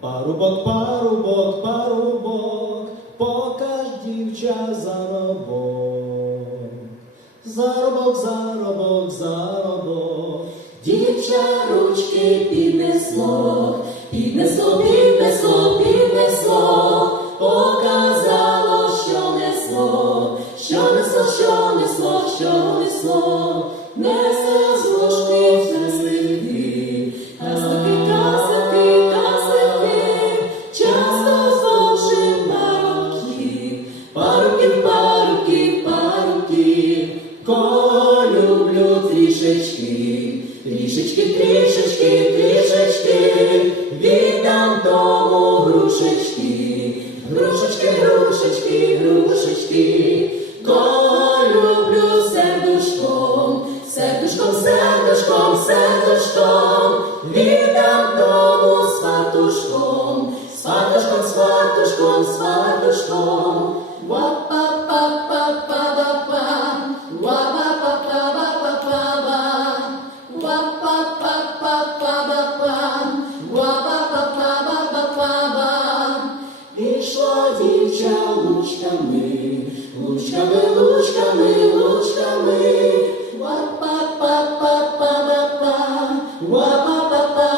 Парубок, парубок, парубок, покаж дівча заробок. Заробок, заробок, заробок. Дівча ручки піднесло, піднесло, піднесло, піднесло, показало, що несло, що несло, що несло, що несло. Парубків, люблю трішечки, трішечки, трішечки, трішечки, віддам тому грушечки, грушечки, грушечки, грушечки, кого сердушком, сердушком, сердушком, сердушком, віддам тому сватушком, сватушком, сватушком, сватушком, Ва-па-па-па-па-па-па, Дівча лучками, лучками, лучками, лучками, ва-па-па-па-па-па-па, лучками,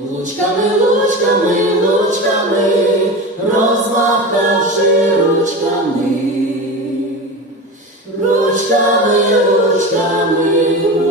лучками, лучками, лучками, розмахавши ручками. Ручками, ручками,